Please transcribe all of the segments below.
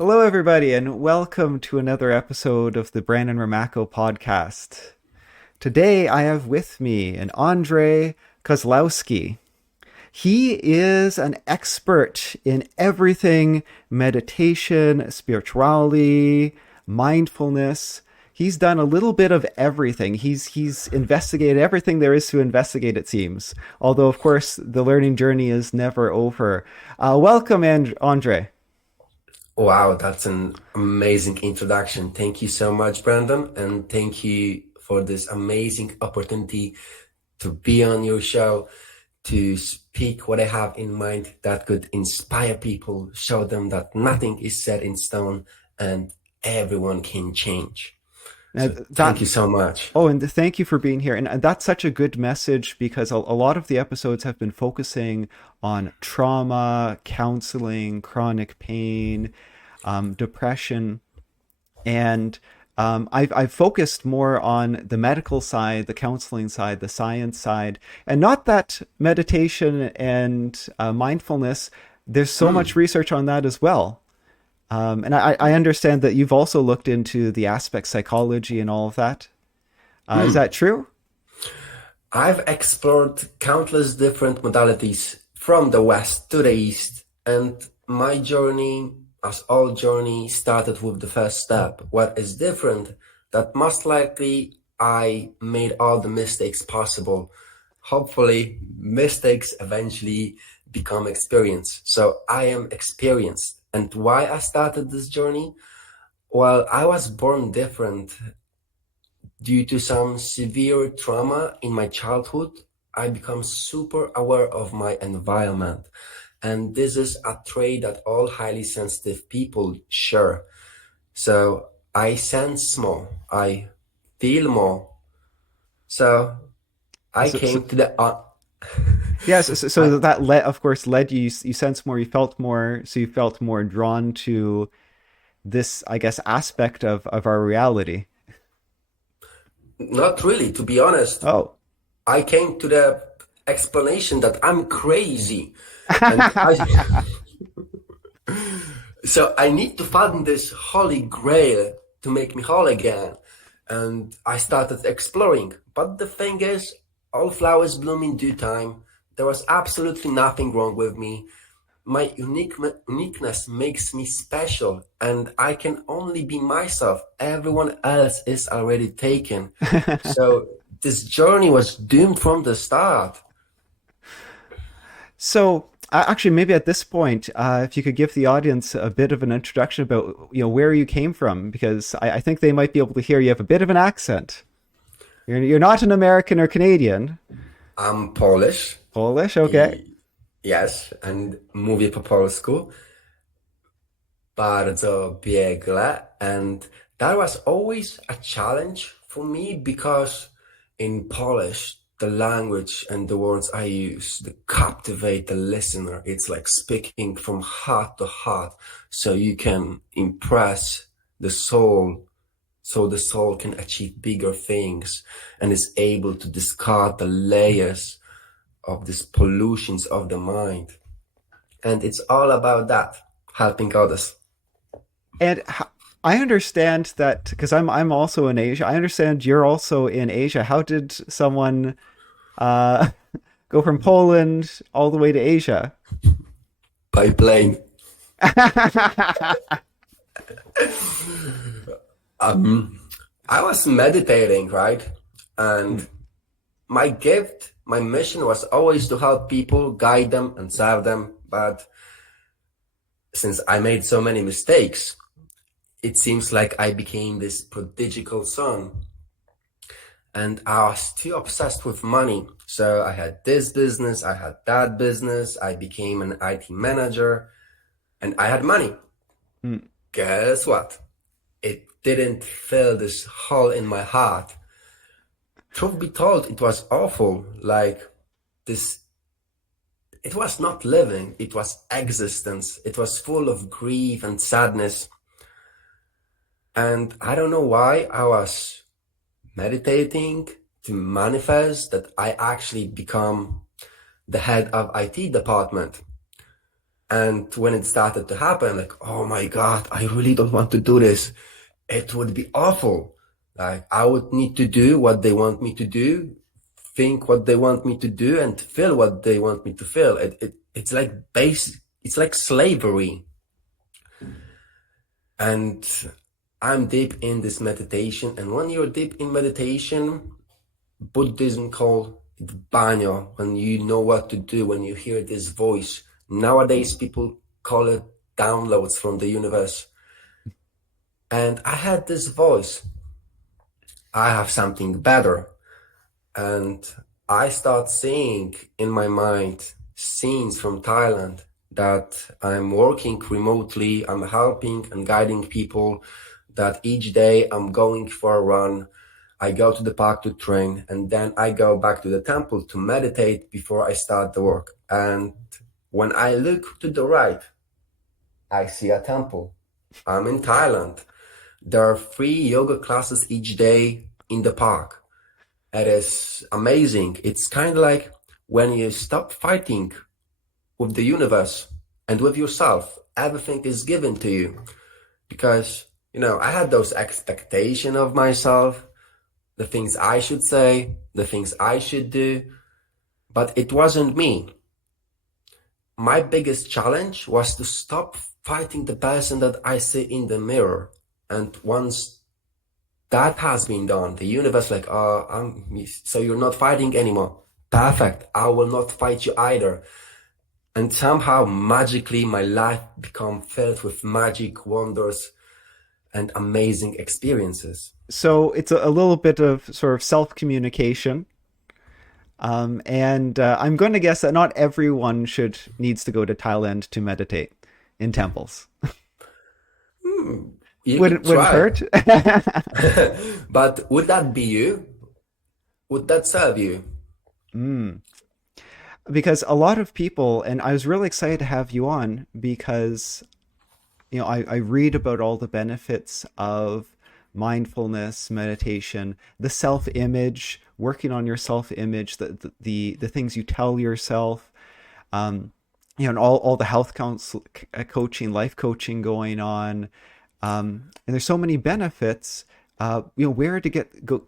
Hello, everybody, and welcome to another episode of the Brandon Ramacko podcast. Today, I have with me an Andrzej Kozlowski. He is an expert in everything meditation, spirituality, mindfulness. He's done a little bit of everything. He's investigated everything there is to investigate, it seems. Although, of course, the learning journey is never over. Welcome, Andrzej. Wow, that's an amazing introduction. Thank you so much, Brandon, and thank you for this amazing opportunity to be on your show, to speak what I have in mind that could inspire people, show them that nothing is set in stone and everyone can change. Now, So thank you so much. Oh, and thank you for being here. And that's such a good message because a lot of the episodes have been focusing on trauma, counseling, chronic pain, depression, and I've focused more on the medical side, the counseling side, the science side, and not that meditation and mindfulness. There's so much research on that as well. And I understand that you've also looked into the aspect psychology and all of that. Is that true? I've explored countless different modalities from the West to the East, and my journey, as all journey, started with the first step. What is different, that most likely I made all the mistakes possible. Hopefully, mistakes eventually become experience. So I am experienced. And why I started this journey? Well, I was born different. Due to some severe trauma in my childhood, I become super aware of my environment. And this is a trait that all highly sensitive people share. So I sense more, I feel more. So I So, so came to the yes. I, So that of course, led you. You sense more. You felt more. So you felt more drawn to this, I guess, aspect of our reality. not really, to be honest. Oh. I came to the explanation that I'm crazy. And I So I need to find this holy grail to make me whole again. And I started exploring. But the thing is, all flowers bloom in due time. There was absolutely nothing wrong with me. My uniqueness makes me special, and I can only be myself. Everyone else is already taken. So this journey was doomed from the start. So, actually, maybe at this point, if you could give the audience a bit of an introduction about where you came from, because I think they might be able to hear you have a bit of an accent. You're not an American or Canadian. I'm Polish. Polish, okay. Yes, and mówię po polsku bardzo biegle, and that was always a challenge for me because in Polish, the language and the words I use, they captivate the listener. It's like speaking from heart to heart, so you can impress the soul, so the soul can achieve bigger things and is able to discard the layers of these pollutions of the mind. And it's all about that, helping others. And I understand that because I'm also in Asia. I understand you're also in Asia. How did someone uh, go from Poland all the way to Asia? By plane. Um, I was meditating, right? And my gift, my mission was always to help people, guide them, and serve them. But since I made so many mistakes, it seems like I became this prodigal son. And I was too obsessed with money. So I had this business, I had that business, I became an IT manager, and I had money. Mm. Guess what? It didn't fill this hole in my heart. Truth be told, it was awful. Like this, it was not living, it was existence. It was full of grief and sadness. And I don't know why I was meditating to manifest that I actually become the head of IT department. And when it started to happen, like, oh my God, I really don't want to do this. It would be awful. Like, I would need to do what they want me to do, think what they want me to do, and feel what they want me to feel. It's like it's like slavery. And I'm deep in this meditation. And when you're deep in meditation, Buddhism call it banyo, when you know what to do, when you hear this voice. Nowadays, people call it downloads from the universe. And I had this voice. I have something better. And I start seeing in my mind scenes from Thailand that I'm working remotely, I'm helping and guiding people, that each day I'm going for a run, I go to the park to train, and then I go back to the temple to meditate before I start the work. And when I look to the right, I see a temple. I'm in Thailand. There are 3 yoga classes each day in the park. It is amazing. It's kind of like when you stop fighting with the universe and with yourself, everything is given to you. Because, I had those expectations of myself, the things I should say, the things I should do, but it wasn't me. My biggest challenge was to stop fighting the person that I see in the mirror. And once that has been done, the universe like, so you're not fighting anymore. Perfect. I will not fight you either. And somehow magically my life become filled with magic, wonders, and amazing experiences. So it's a little bit of sort of self-communication. And I'm going to guess that not everyone needs to go to Thailand to meditate in temples. You could Wouldn't try. hurt. But would that be you? Would that serve you? Because a lot of people, and I was really excited to have you on because, I read about all the benefits of mindfulness, meditation, the self-image, working on your self-image, the things you tell yourself, and all the health counsel, coaching, life coaching going on. And there's so many benefits, where to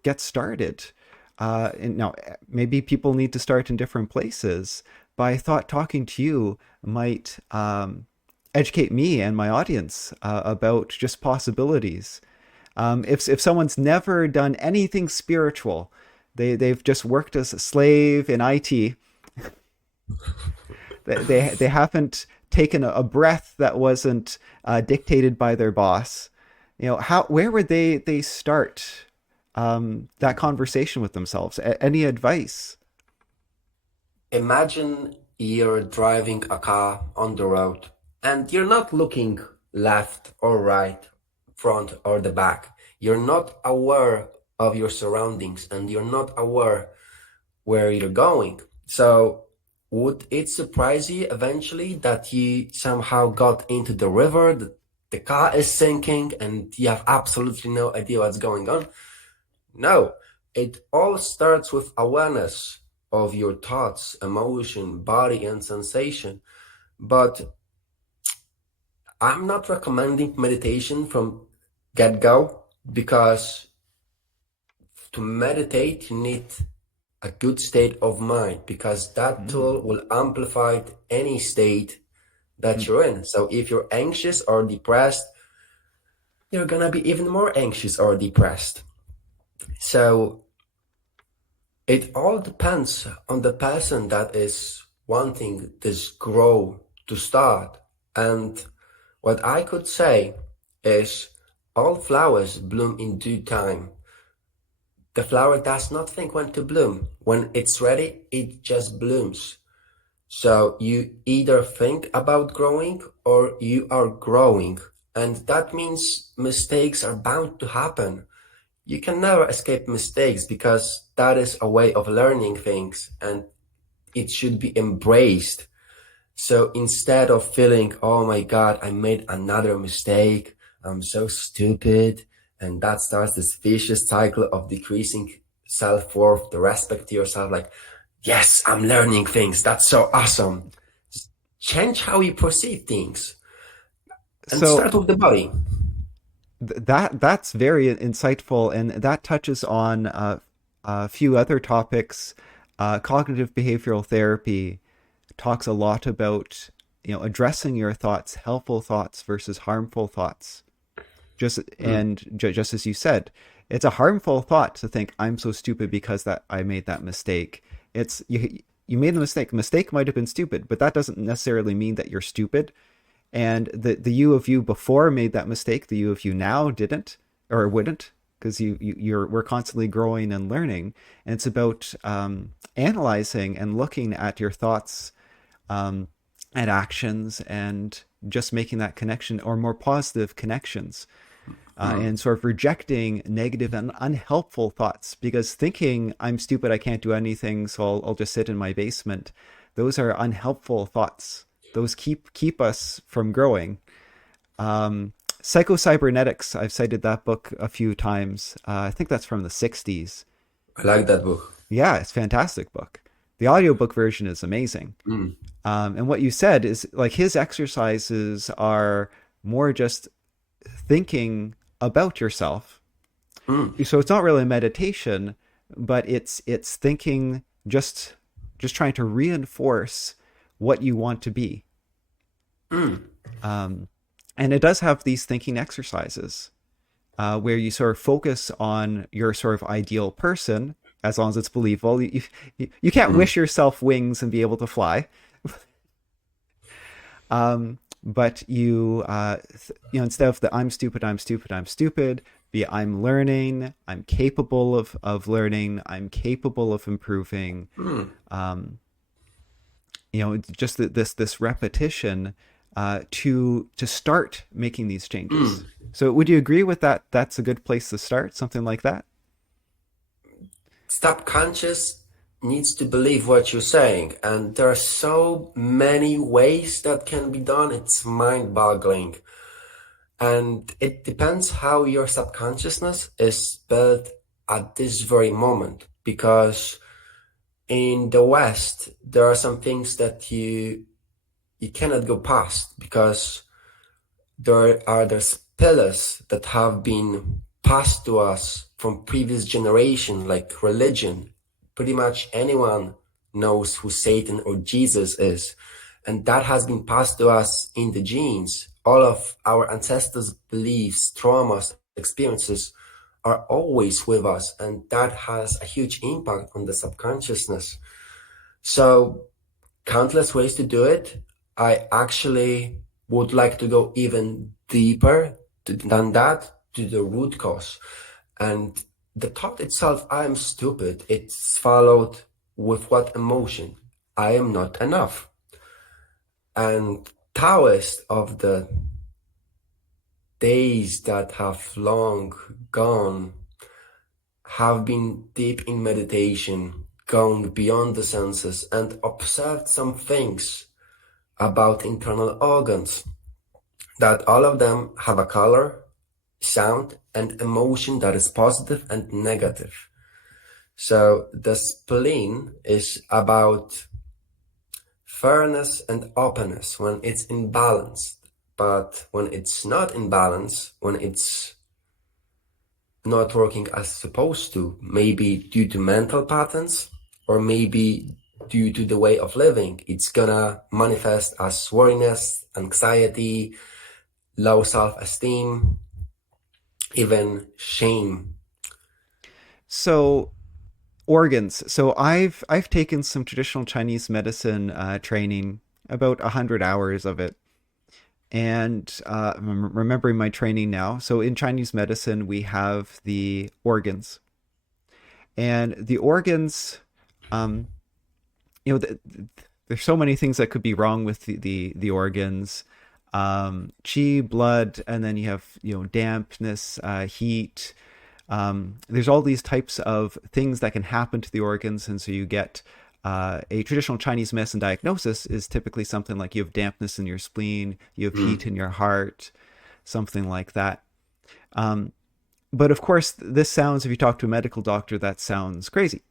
get started. And now maybe people need to start in different places, but I thought talking to you might educate me and my audience about just possibilities. If someone's never done anything spiritual, they've just worked as a slave in IT. They haven't taken a breath that wasn't dictated by their boss. Where would they start that conversation with themselves? Any advice? Imagine you're driving a car on the road and you're not looking left or right, front or the back. You're not aware of your surroundings and you're not aware where you're going. So would it surprise you eventually that you somehow got into the river, the car is sinking and you have absolutely no idea what's going on? No, it all starts with awareness of your thoughts, emotion, body, and sensation. But I'm not recommending meditation from get-go because to meditate, you need a good state of mind because that tool will amplify any state that you're in. So if you're anxious or depressed, you're gonna be even more anxious or depressed. So it all depends on the person that is wanting this grow to start. And what I could say is all flowers bloom in due time. The flower does not think when to bloom. When it's ready, it just blooms. So you either think about growing or you are growing. And that means mistakes are bound to happen. You can never escape mistakes because that is a way of learning things and it should be embraced. So instead of feeling, oh my God, I made another mistake, I'm so stupid, and that starts this vicious cycle of decreasing self-worth, the respect to yourself, like, yes, I'm learning things, that's so awesome. change how you perceive things, and So start with the body. that's very insightful, and that touches on a few other topics. Cognitive behavioral therapy talks a lot about addressing your thoughts, helpful thoughts versus harmful thoughts. Mm, Just as you said, it's a harmful thought to think I'm so stupid because that I made that mistake. It's you made a mistake. A mistake might have been stupid, but that doesn't necessarily mean that you're stupid. And the you of you before made that mistake. The you of you now didn't or wouldn't, because you're we're constantly growing and learning. And it's about analyzing and looking at your thoughts um, and actions and just making that connection or more positive connections, mm, and sort of rejecting negative and unhelpful thoughts, because thinking I'm stupid, I can't do anything, so I'll just sit in my basement. Those are unhelpful thoughts. Those keep us from growing. Psycho-Cybernetics, I've cited that book a few times. I think that's from the 60s. I like that book. Yeah, it's a fantastic book. The audiobook version is amazing. Mm, And what you said is like his exercises are more just thinking about yourself. mm, So it's not really a meditation, but it's thinking, just trying to reinforce what you want to be. mm, Um, and it does have these thinking exercises where you sort of focus on your sort of ideal person, as long as it's believable. You can't mm, wish yourself wings and be able to fly. But instead of the I'm stupid, I'm stupid, I'm stupid, be I'm learning, I'm capable of learning, I'm capable of improving. mm, Um, just this repetition to start making these changes. mm. So would you agree with that? That's a good place to start, something like that. Subconscious needs to believe what you're saying, and there are so many ways that can be done. It's mind-boggling. And it depends how your subconsciousness is built at this very moment. Because in the West, there are some things that you cannot go past because there's pillars that have been passed to us from previous generation, like religion. Pretty much anyone knows who Satan or Jesus is. And that has been passed to us in the genes. All of our ancestors' beliefs, traumas, experiences are always with us. And that has a huge impact on the subconsciousness. So countless ways to do it. I actually would like to go even deeper than that, to the root cause. And the thought itself, I am stupid, it's followed with what emotion? I am not enough. And Taoists of the days that have long gone have been deep in meditation, gone beyond the senses, and observed some things about internal organs, that all of them have a color, sound, and emotion that is positive and negative. So the spleen is about fairness and openness when it's in balance. But when it's not in balance, when it's not working as supposed to, maybe due to mental patterns or maybe due to the way of living, it's gonna manifest as worriness, anxiety, low self-esteem, even shame. So organs. So I've taken some traditional Chinese medicine training, about 100 hours of it, and I'm remembering my training now. So in Chinese medicine, we have the organs, and the organs, um, you know, there's so many things that could be wrong with the organs. Chi, blood, and then you have dampness, heat. There's all these types of things that can happen to the organs, and so you get a traditional Chinese medicine diagnosis is typically something like you have dampness in your spleen, you have Mm, heat in your heart, something like that. Um, but of course, this sounds, if you talk to a medical doctor, that sounds crazy.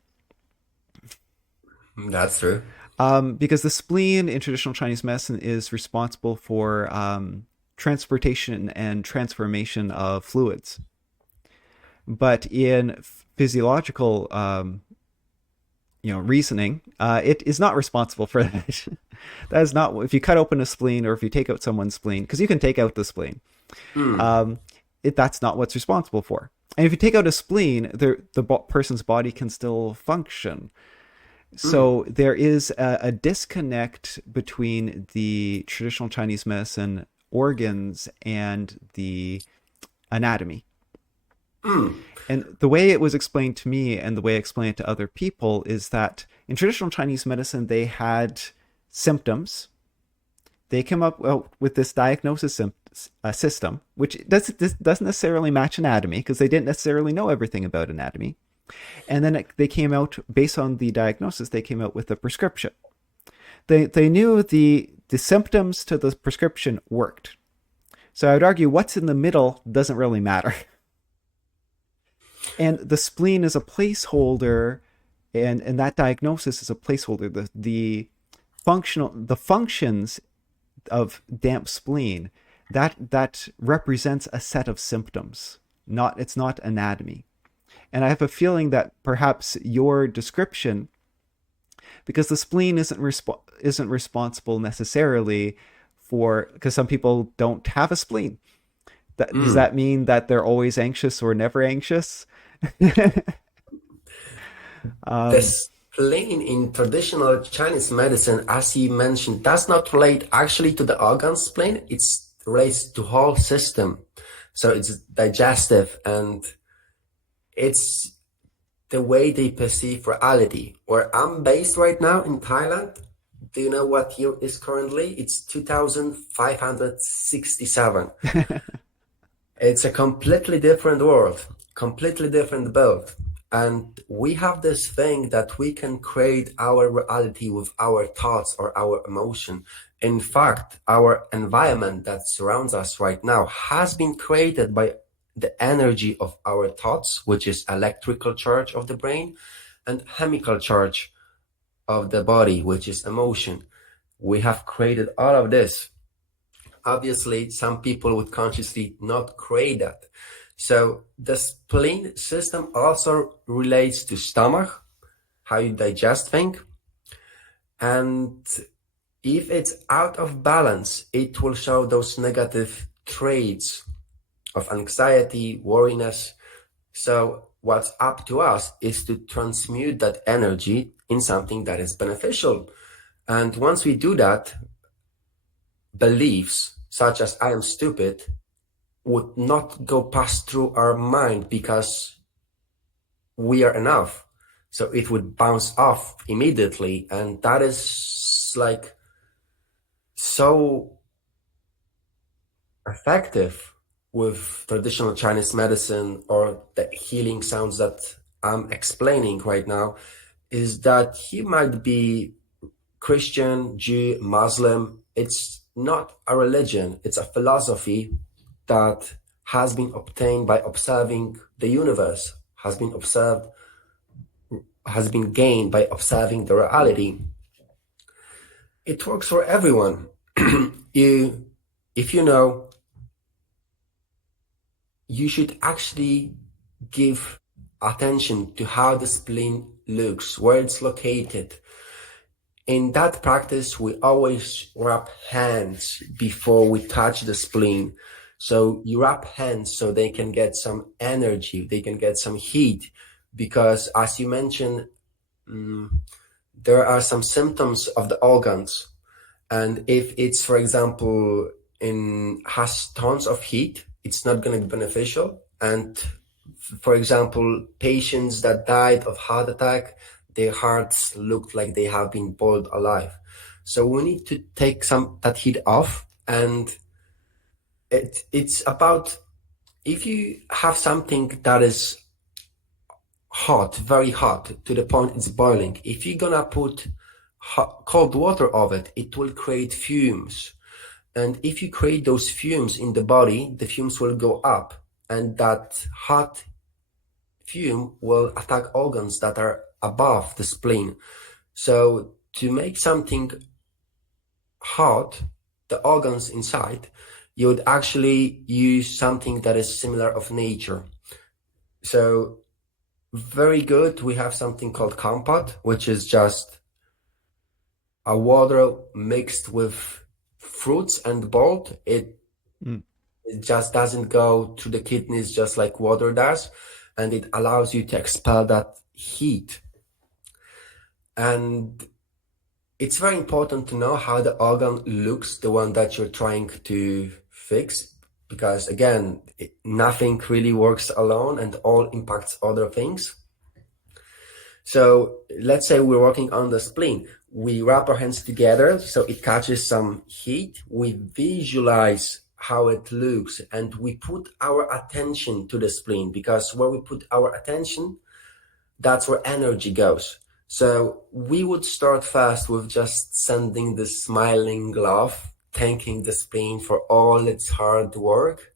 that's true. Because the spleen in traditional Chinese medicine is responsible for transportation and transformation of fluids. But in physiological reasoning, it is not responsible for that. That is not, if you cut open a spleen or if you take out someone's spleen, because you can take out the spleen, that's not what's responsible for. And if you take out a spleen, the person's body can still function. So there is a disconnect between the traditional Chinese medicine organs and the anatomy. And the way it was explained to me and the way I explain it to other people is that in traditional Chinese medicine, they had symptoms. They came up with this diagnosis system, which doesn't necessarily match anatomy because they didn't necessarily know everything about anatomy. And then they came out, based on the diagnosis, they came out with a prescription. They knew the symptoms to the prescription worked. So I would argue what's in the middle doesn't really matter. And the spleen is a placeholder, and that diagnosis is a placeholder. The functions of damp spleen, that represents a set of symptoms. It's not anatomy. And I have a feeling that perhaps your description, because the spleen isn't responsible necessarily for, because some people don't have a spleen. Does that mean that they're always anxious or never anxious? The spleen in traditional Chinese medicine, as you mentioned, does not relate actually to the organ spleen. It relates to whole system. So it's digestive, and it's the way they perceive reality. Where I'm based right now in Thailand, do you know what year is currently? It's 2567. It's a completely different world, completely different build. And we have this thing that we can create our reality with our thoughts or our emotion. In fact, our environment that surrounds us right now has been created by the energy of our thoughts, which is electrical charge of the brain, and chemical charge of the body, which is emotion. We have created all of this. Obviously, some people would consciously not create that. So the spleen system also relates to stomach, how you digest things. And if it's out of balance, it will show those negative traits of anxiety, worriness. So what's up to us is to transmute that energy in something that is beneficial. And once we do that, beliefs such as I am stupid would not go past through our mind because we are enough. So it would bounce off immediately. And that is like so effective with traditional Chinese medicine, or the healing sounds that I'm explaining right now, is that he might be Christian, Jew, Muslim. It's not a religion. It's a philosophy that has been obtained by observing the universe, has been gained by observing the reality. It works for everyone. If you know, you should actually give attention to how the spleen looks, where it's located. In that practice, we always rub hands before we touch the spleen. So you rub hands so they can get some energy, they can get some heat, because as you mentioned, there are some symptoms of the organs. And if it's, for example, has tons of heat, it's not going to be beneficial. And for example, patients that died of heart attack, their hearts looked like they have been boiled alive. So we need to take that heat off. And it's about, if you have something that is hot, very hot, to the point it's boiling, if you're gonna put cold water over it, it will create fumes. And if you create those fumes in the body, the fumes will go up, and that hot fume will attack organs that are above the spleen. So to make something hot, the organs inside, you would actually use something that is similar of nature. So very good. We have something called compote, which is just a water mixed with fruits and boiled. Mm. It just doesn't go to the kidneys just like water does, and it allows you to expel that heat. And it's very important to know how the organ looks, the one that you're trying to fix, because again, nothing really works alone and all impacts other things. So let's say we're working on the spleen. We wrap our hands together so it catches some heat. We visualize how it looks and we put our attention to the spleen, because where we put our attention, that's where energy goes. So we would start first with just sending the smiling love, thanking the spleen for all its hard work,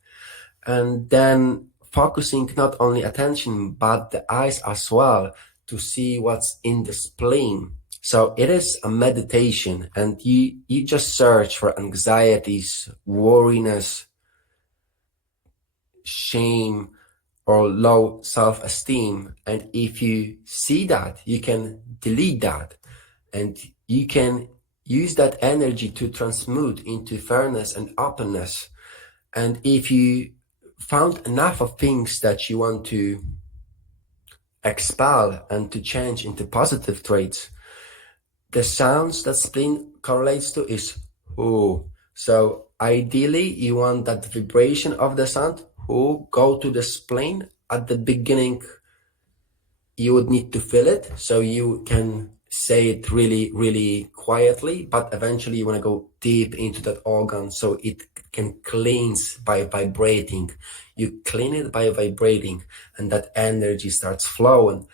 and then focusing not only attention, but the eyes as well to see what's in the spleen. So it is a meditation, and you just search for anxieties, worriness, shame, or low self-esteem. And if you see that, you can delete that and you can use that energy to transmute into fairness and openness. And if you found enough of things that you want to expel and to change into positive traits, the sounds that spleen correlates to is who. So ideally you want that vibration of the sound who go to the spleen. At the beginning you would need to feel it so you can say it really, really quietly, but eventually you want to go deep into that organ so it can cleanse by vibrating. You clean it by vibrating and that energy starts flowing,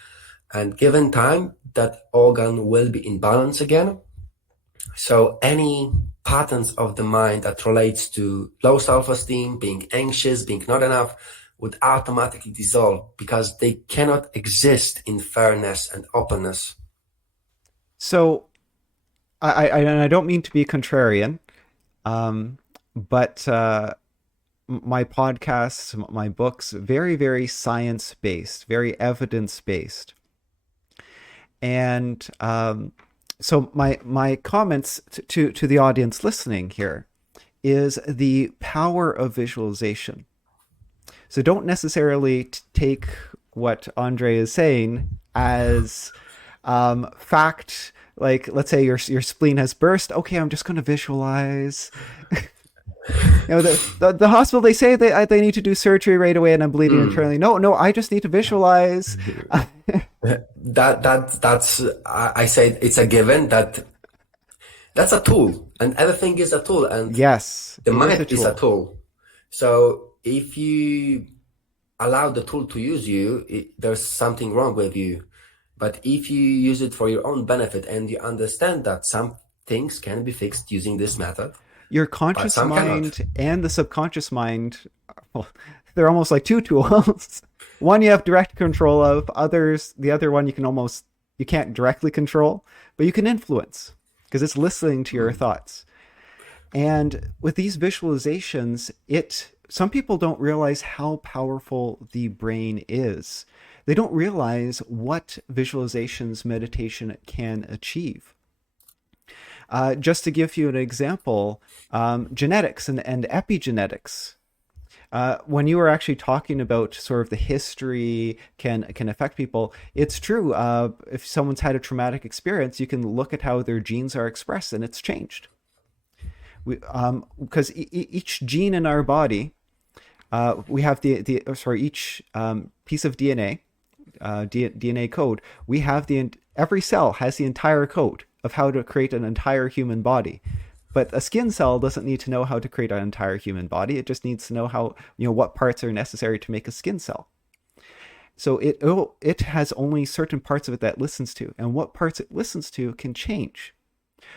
and given time that organ will be in balance again. So any patterns of the mind that relates to low self-esteem, being anxious, being not enough, would automatically dissolve because they cannot exist in fairness and openness. So I don't mean to be contrarian, but my podcasts, my books, very, very science based, very evidence based. And so my comments to the audience listening here is the power of visualization. So don't necessarily take what Andre is saying as fact. Like, let's say your spleen has burst. Okay, I'm just going to visualize. The hospital, they say they need to do surgery right away, and I'm bleeding internally. No, I just need to visualize. That's I say it's a given that's a tool, and everything is a tool, and Yes, the it is a mind is a tool. So if you allow the tool to use you, there's something wrong with you. But if you use it for your own benefit and you understand that some things can be fixed using this method, Your but conscious some mind cannot. and the subconscious mind, well, they're almost like two tools. One you have direct control of, others, the other one you can't directly control, but you can influence because it's listening to your thoughts. And with these visualizations, some people don't realize how powerful the brain is. They don't realize what visualizations meditation can achieve. Just to give you an example, genetics and epigenetics. When you were actually talking about sort of the history can affect people, it's true. If someone's had a traumatic experience, you can look at how their genes are expressed, and it's changed. Because each gene in our body, we have each piece of DNA, DNA code. We have every cell has the entire code of how to create an entire human body. But a skin cell doesn't need to know how to create an entire human body. It just needs to know what parts are necessary to make a skin cell. So it has only certain parts of it that it listens to, and what parts it listens to can change,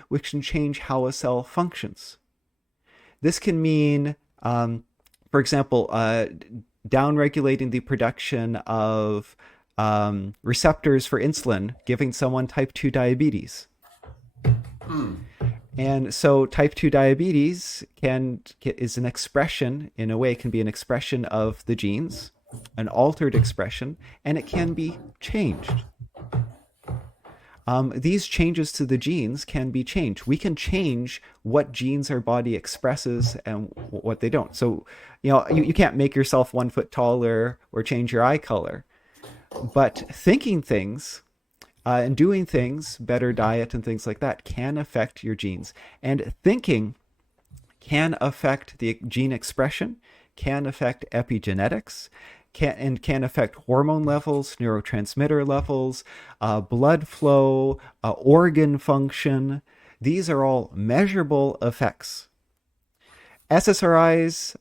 which can change how a cell functions. This can mean, for example, downregulating the production of receptors for insulin, giving someone type 2 diabetes. And so type 2 diabetes is an expression, in a way, can be an expression of the genes, an altered expression, and it can be changed. These changes to the genes can be changed. We can change what genes our body expresses and what they don't. So, you can't make yourself 1 foot taller or change your eye color, but thinking things and doing things, better diet and things like that, can affect your genes. And thinking can affect the gene expression, can affect epigenetics, can affect hormone levels, neurotransmitter levels, blood flow, organ function. These are all measurable effects. SSRIs,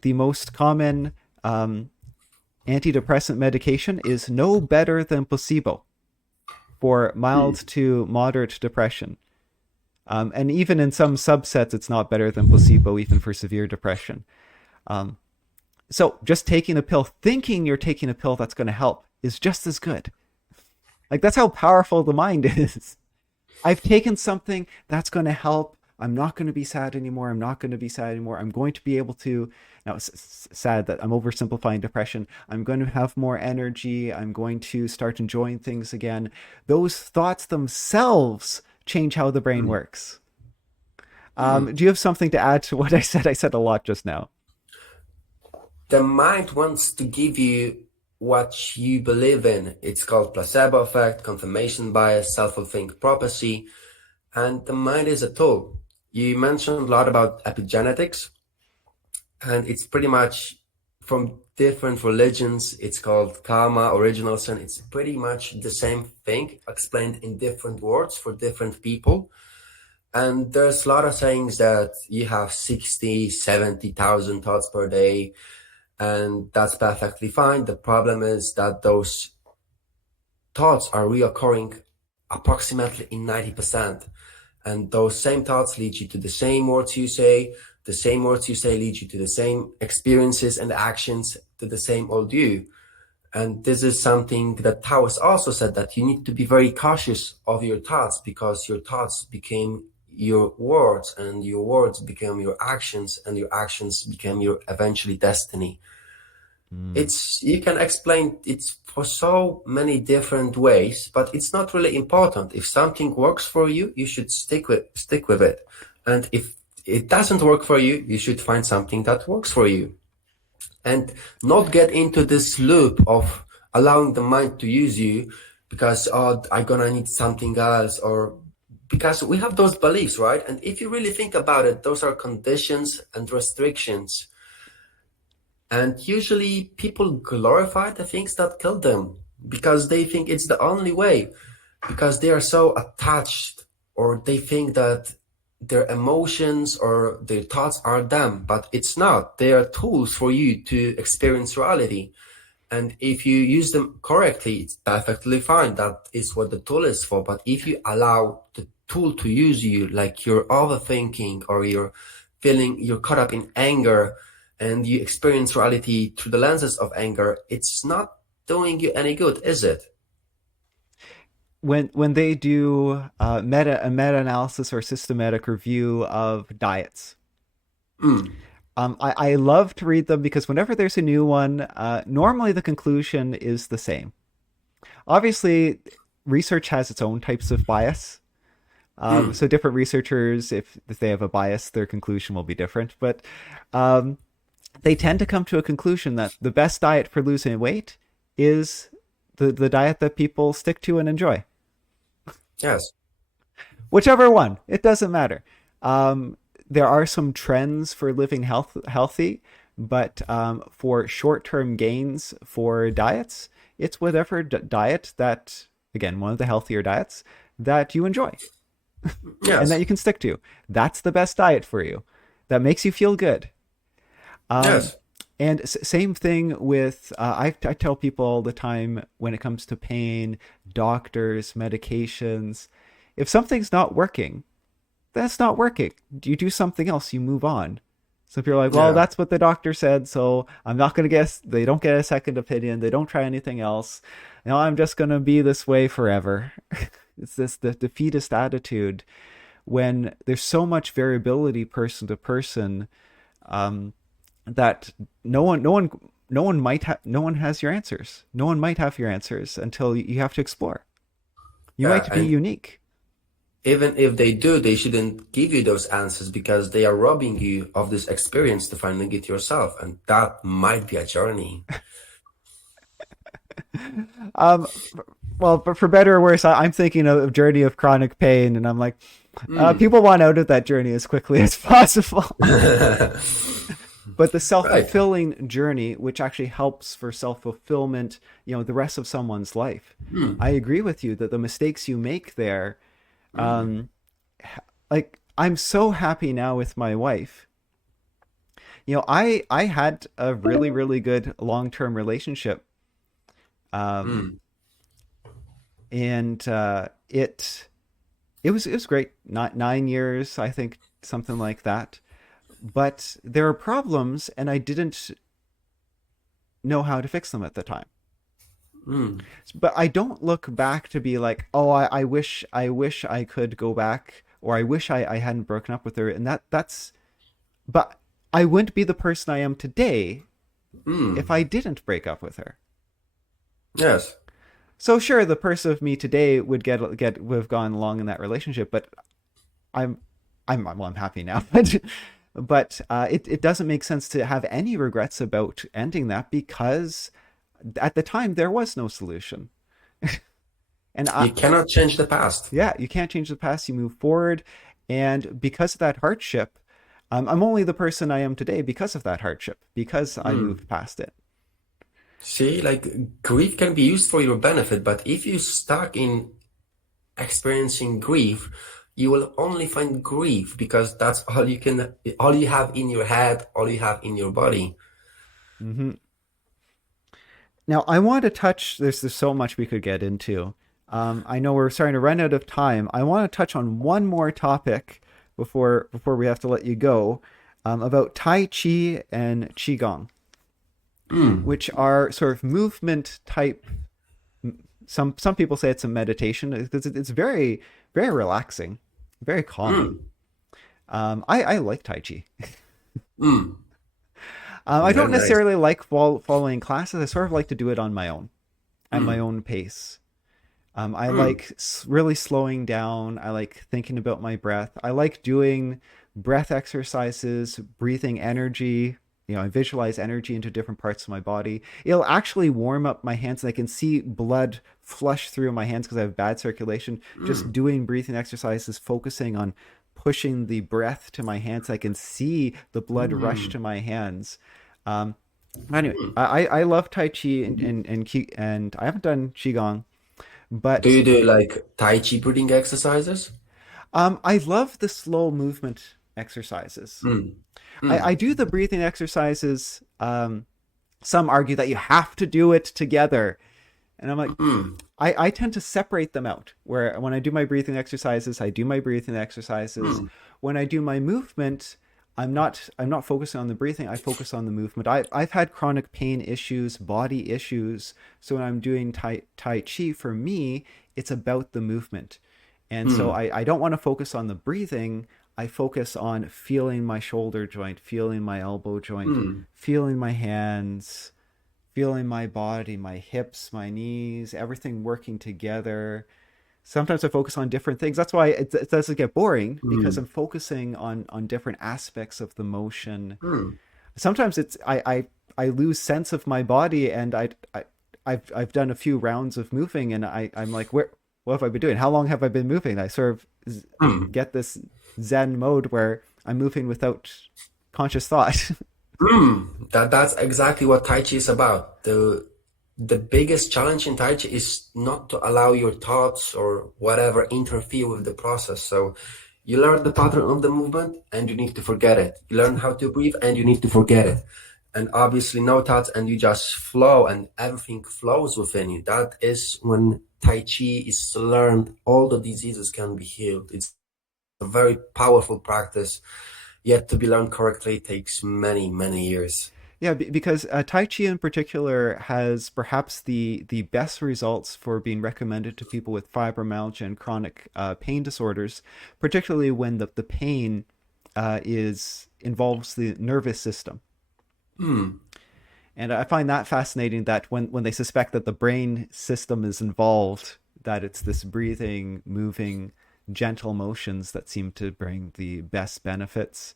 the most common antidepressant medication, is no better than placebo for mild to moderate depression. And even in some subsets, it's not better than placebo, even for severe depression. So just taking a pill, thinking you're taking a pill that's going to help, is just as good. Like, that's how powerful the mind is. I've taken something that's going to help. I'm not going to be sad anymore. I'm not going to be sad anymore. I'm going to be able to, now it's sad that I'm oversimplifying depression. I'm going to have more energy. I'm going to start enjoying things again. Those thoughts themselves change how the brain works. Do you have something to add to what I said? I said a lot just now. The mind wants to give you what you believe in. It's called placebo effect, confirmation bias, self-fulfilling prophecy, and the mind is a tool. You mentioned a lot about epigenetics, and it's pretty much from different religions. It's called karma, original sin. It's pretty much the same thing, explained in different words for different people. And there's a lot of sayings that you have 60, 70,000 thoughts per day, and that's perfectly fine. The problem is that those thoughts are reoccurring approximately in 90%. And those same thoughts lead you to the same words you say. The same words you say lead you to the same experiences and actions, to the same old you. And this is something that Taoist also said, that you need to be very cautious of your thoughts, because your thoughts became your words, and your words became your actions, and your actions became your eventually destiny. You can explain it for so many different ways, but it's not really important. If something works for you, you should stick with it. And if it doesn't work for you, you should find something that works for you. And not get into this loop of allowing the mind to use you because, I'm gonna need something else, or because we have those beliefs, right? And if you really think about it, those are conditions and restrictions. And usually people glorify the things that kill them because they think it's the only way, because they are so attached, or they think that their emotions or their thoughts are them, but it's not. They are tools for you to experience reality. And if you use them correctly, it's perfectly fine. That is what the tool is for. But if you allow the tool to use you, like you're overthinking, or you're caught up in anger, and you experience reality through the lenses of anger, it's not doing you any good, is it? When they do a meta-analysis or systematic review of diets, I love to read them, because whenever there's a new one, normally the conclusion is the same. Obviously, research has its own types of bias. So different researchers, if they have a bias, their conclusion will be different. But they tend to come to a conclusion that the best diet for losing weight is the diet that people stick to and enjoy. Yes. Whichever one, it doesn't matter. There are some trends for living healthy, but for short-term gains for diets, it's whatever diet that, again, one of the healthier diets that you enjoy. Yes. And that you can stick to. That's the best diet for you. That makes you feel good. Yes. And same thing with, I tell people all the time, when it comes to pain, doctors, medications, if something's not working, that's not working. You do something else, you move on. So if you're like, well, that's what the doctor said, so I'm not going to guess, they don't get a second opinion, they don't try anything else. I'm just going to be this way forever. It's the defeatist attitude, when there's so much variability person to person, that no one has your answers. No one might have your answers until you have to explore. You Yeah, might be and unique. even if they do, they shouldn't give you those answers because they are robbing you of this experience to finally get yourself. And that might be a journey. Um, well, but for better or worse, I'm thinking of a journey of chronic pain, and I'm like, Mm. people want out of that journey as quickly as possible. But the Right. self-fulfilling journey, which actually helps for self-fulfillment, the rest of someone's life. Mm. I agree with you that the mistakes you make there, Mm. um, like I'm so happy now with my wife. I had a really, really good long-term relationship. Um, Mm. and it was great. Not 9 years, I think, something like that. But there were problems, and I didn't know how to fix them at the time. Mm. But I don't look back to be like, oh, I wish I could go back, or I wish I hadn't broken up with her. And but I wouldn't be the person I am today if Mm. I didn't break up with her. Yes. So sure, the person of me today would have gone along in that relationship, but I'm I'm happy now. But it doesn't make sense to have any regrets about ending that because at the time there was no solution. And You cannot change the past. yeah, you can't change the past. You move forward, and because of that hardship, I'm only the person I am today because of that hardship, because I Mm. moved past it. See, like grief can be used for your benefit, but if you stuck in experiencing grief, you will only find grief because that's all you have in your head, all you have in your body. Hmm. Now, I want to touch. There's so much we could get into. I know we're starting to run out of time. I want to touch on one more topic before we have to let you go, about Tai Chi and Qigong, Mm. which are sort of movement type. Some people say it's a meditation because it's very very relaxing, very calming. Mm. I like Tai Chi. Mm. I Very don't nice. necessarily like following classes. I sort of like to do it on my own, at my Mm. own pace. I Mm. like really slowing down. I like thinking about my breath. I like doing breath exercises, breathing energy. I visualize energy into different parts of my body. It'll actually warm up my hands, and I can see blood flush through my hands because I have bad circulation. Just Mm. doing breathing exercises, focusing on pushing the breath to my hands, I can see the blood rush Mm. to my hands. Um, anyway, Mm. I love Tai Chi and I haven't done Qigong, Do but you do like Tai Chi breathing exercises? I love the slow movement exercises. Mm. I Mm. do the breathing exercises. Some argue that you have to do it together. And I'm like, Mm. I tend to separate them out. Where when I do my breathing exercises, I do my breathing exercises. Mm. When I do my movement, I'm not focusing on the breathing. I focus on the movement. I've had chronic pain issues, body issues. So when I'm doing Tai Chi, for me, it's about the movement. And so Mm. I don't want to focus on the breathing. I focus on feeling my shoulder joint, feeling my elbow joint, Mm. feeling my hands, feeling my body, my hips, my knees, everything working together. Sometimes I focus on different things. That's why it doesn't get boring because I'm Mm. focusing on different aspects of the motion. Mm. Sometimes I lose sense of my body, and I've done a few rounds of moving, and I'm like, where what have I been doing? How long have I been moving? I sort of Mm. get this Zen mode where I'm moving without conscious thought. Mm. That's exactly what Tai Chi is about. The biggest challenge in Tai Chi is not to allow your thoughts or whatever interfere with the process. So you learn the pattern of the movement and you need to forget it. You learn how to breathe and you need to forget it. And obviously no thoughts and you just flow and everything flows within you. That is when Tai Chi is learned, all the diseases can be healed. It's a very powerful practice, yet to be learned correctly takes many, many years. Yeah, because Tai Chi in particular has perhaps the best results for being recommended to people with fibromyalgia and chronic pain disorders, particularly when the pain is involves the nervous system. Hmm. And I find that fascinating that when they suspect that the brain system is involved, that it's this breathing, moving, gentle motions that seem to bring the best benefits.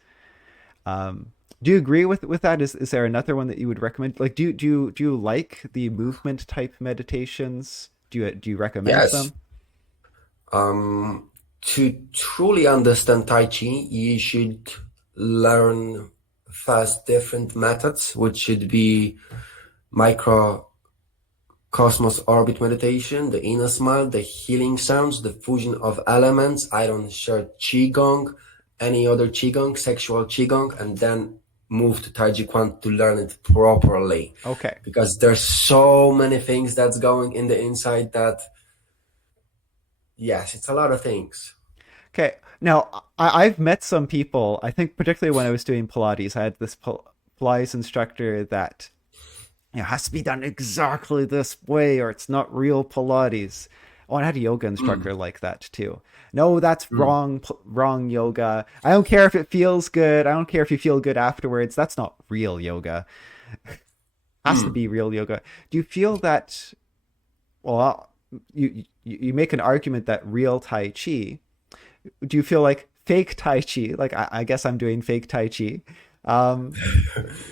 Do you agree with that? Is there another one that you would recommend? Like, do you like the movement type meditations? Do you recommend Yes. them? To truly understand Tai Chi, you should learn first different methods, which should be microcosmos orbit meditation, the inner smile, the healing sounds, the fusion of elements. I don't share Qigong, any other Qigong, sexual Qigong, and then move to Tai Chi Chuan to learn it properly. Okay. Because there's so many things that's going in the inside that, yes, it's a lot of things. Okay. Now, I've met some people, I think particularly when I was doing Pilates, I had this Pilates instructor that it has to be done exactly this way or it's not real Pilates. Oh, and I had a yoga instructor Mm, like that too. No, that's mm, wrong yoga. I don't care if it feels good. I don't care if you feel good afterwards. That's not real yoga. Has to mm. be real yoga. Do you feel that, well, you make an argument that real Tai Chi, do you feel like fake Tai Chi? Like I guess I'm doing fake Tai Chi. Um,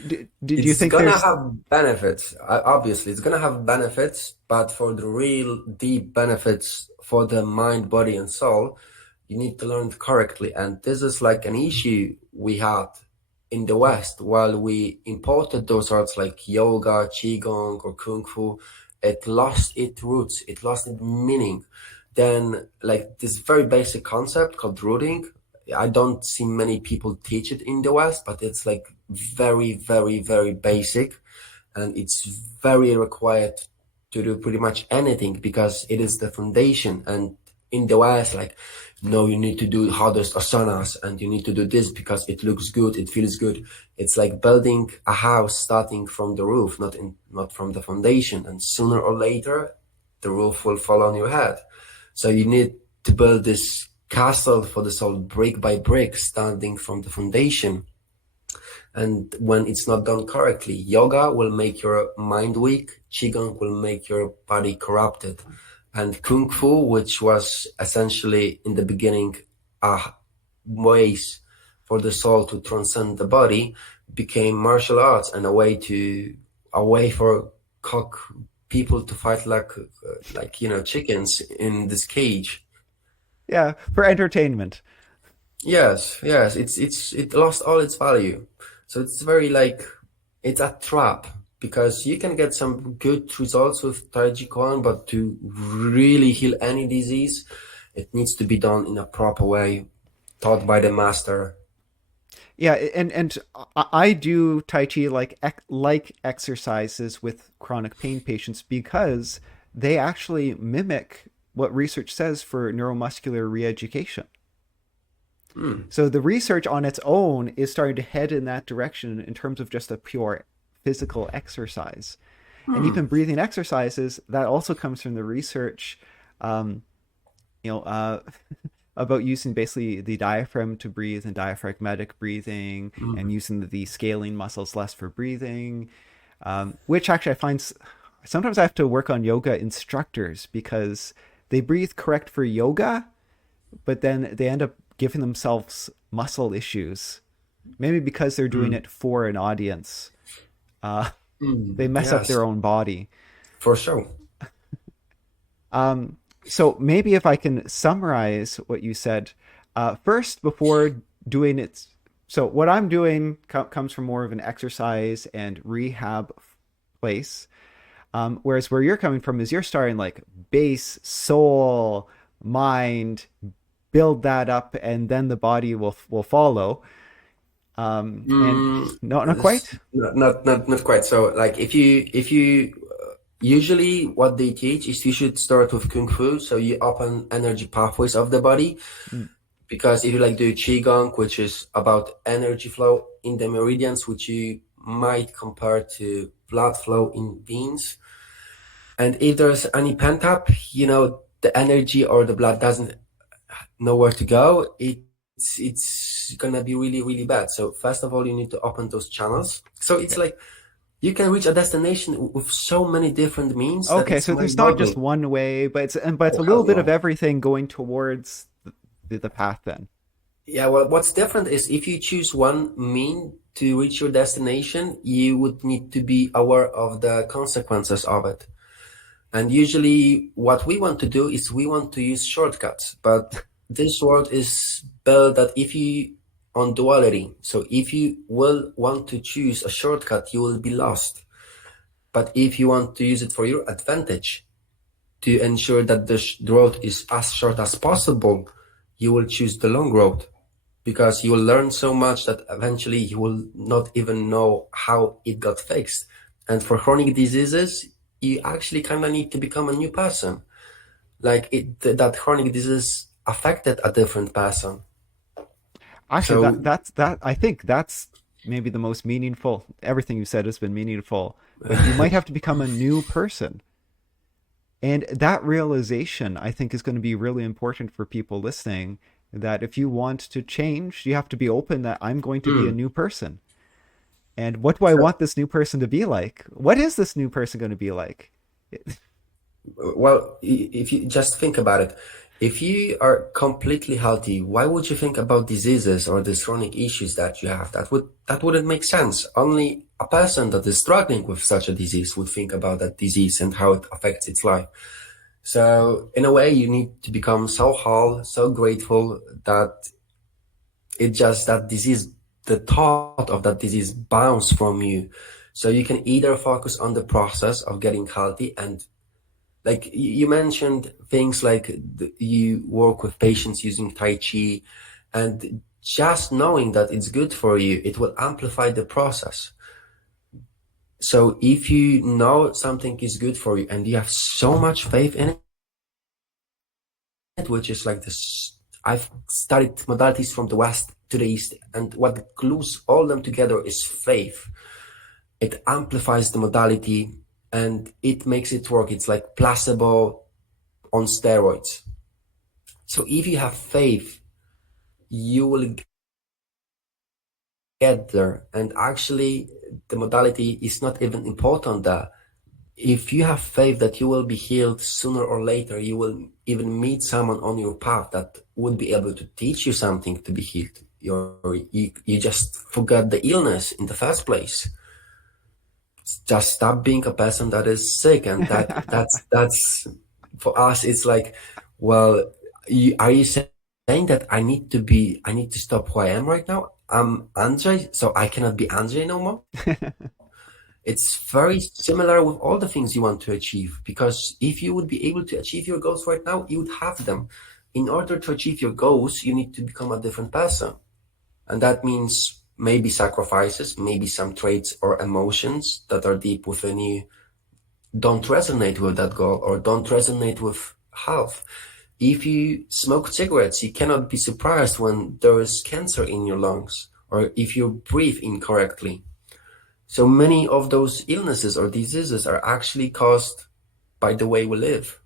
do you It's think gonna there's have benefits. Obviously, it's gonna have benefits, but for the real deep benefits for the mind, body, and soul, you need to learn it correctly. And this is like an issue we had in the West while we imported those arts like yoga, qigong, or kung fu. It lost its roots. It lost its meaning. Then, like this very basic concept called rooting, I don't see many people teach it in the West, but it's like very, very, very basic, and it's very required to do pretty much anything because it is the foundation. And in the West, like, no, you need to do hardest asanas and you need to do this because it looks good, it feels good. It's like building a house starting from the roof, not from the foundation. And sooner or later, the roof will fall on your head. So you need to build this castle for the soul brick by brick, starting from the foundation. And when it's not done correctly, yoga will make your mind weak, qigong will make your body corrupted, and kung fu, which was essentially in the beginning a ways for the soul to transcend the body, became martial arts and a way for cock people to fight like chickens in this cage. yeah, for entertainment? Yes, it lost all its value. So it's very like it's a trap because you can get some good results with Tai Chi Chuan, but to really heal any disease, it needs to be done in a proper way, taught by the master. Yeah, and I do Tai Chi like exercises with chronic pain patients because they actually mimic what research says for neuromuscular reeducation. Hmm. So the research on its own is starting to head in that direction in terms of just a pure physical exercise. And Hmm. even breathing exercises, that also comes from the research, um, you know, about using basically the diaphragm to breathe and diaphragmatic breathing and Hmm. using the scaling muscles less for breathing, which actually I find sometimes I have to work on yoga instructors because they breathe correct for yoga, but then they end up giving themselves muscle issues. Maybe because they're doing Hmm. it for an audience. Uh, they Hmm. mess up their Yes, own body. for sure. So maybe if I can summarize what you said, first before doing it. So what I'm doing comes from more of an exercise and rehab place. Whereas where you're coming from is you're starting like base, soul, mind, build that up, and then the body will follow. And Mm, no, not quite. not quite. So, like, if you usually what they teach is you should start with kung fu, so you open energy pathways of the body. Mm, Because if you like do qigong, which is about energy flow in the meridians, which you might compare to blood flow in veins. And if there's any pent up, the energy or the blood doesn't know where to go, it's gonna be really, really bad. So first of all, you need to open those channels. So it's Okay. like you can reach a destination with so many different means that Okay, it's so there's not just mind-boggling. one way, but it's Oh a little hell bit of no. everything going towards the path then. Yeah, well, what's different is if you choose one mean to reach your destination, you would need to be aware of the consequences of it. And usually what we want to do is we want to use shortcuts, but this world is built that if you on duality. So if you will want to choose a shortcut, you will be lost. But if you want to use it for your advantage, to ensure that the road is as short as possible, you will choose the long road because you will learn so much that eventually you will not even know how it got fixed. And for chronic diseases, you actually kind of need to become a new person. Like that chronic disease affected a different person. Actually, So, I think that's maybe the most meaningful. Everything you said has been meaningful, but you might have to become a new person. And that realization, I think, is going to be really important for people listening. That if you want to change, you have to be open that I'm going to be a mm, new person. And what do I so want this new person to be like? What is this new person going to be like? well, if you just think about it, if you are completely healthy, why would you think about diseases or the chronic issues that you have? That wouldn't make sense. Only a person that is struggling with such a disease would think about that disease and how it affects its life. So in a way, you need to become so whole, so grateful that it just that disease, the thought of that disease bounce from you. So you can either focus on the process of getting healthy and like you mentioned things like you work with patients using Tai Chi, and just knowing that it's good for you, it will amplify the process. So if you know something is good for you and you have so much faith in it, which is like this, I've studied modalities from the West to the East, and what glues all them together is faith. It amplifies the modality and it makes it work. It's like placebo on steroids. So if you have faith, you will get there. And actually, the modality is not even important there. If you have faith that you will be healed sooner or later, you will even meet someone on your path that would be able to teach you something to be healed. You just forgot the illness in the first place. Just stop being a person that is sick, and that's for us. It's like, well, are you saying that I need to stop who I am right now? I'm Andrzej, so I cannot be Andrzej no more. It's very similar with all the things you want to achieve, because if you would be able to achieve your goals right now, you would have them. In order to achieve your goals, you need to become a different person. And that means maybe sacrifices, maybe some traits or emotions that are deep within you don't resonate with that goal or don't resonate with health. If you smoke cigarettes, you cannot be surprised when there is cancer in your lungs or if you breathe incorrectly. So many of those illnesses or diseases are actually caused by the way we live.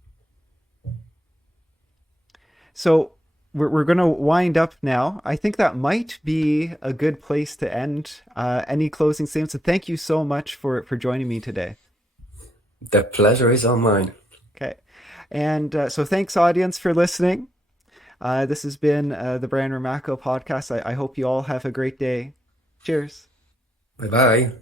So we're going to wind up now. I think that might be a good place to end. Any closing statements? And thank you so much for joining me today. The pleasure is all mine. Okay. And so thanks, audience, for listening. This has been the Brian Ramacco podcast. I hope you all have a great day. Cheers. Bye bye.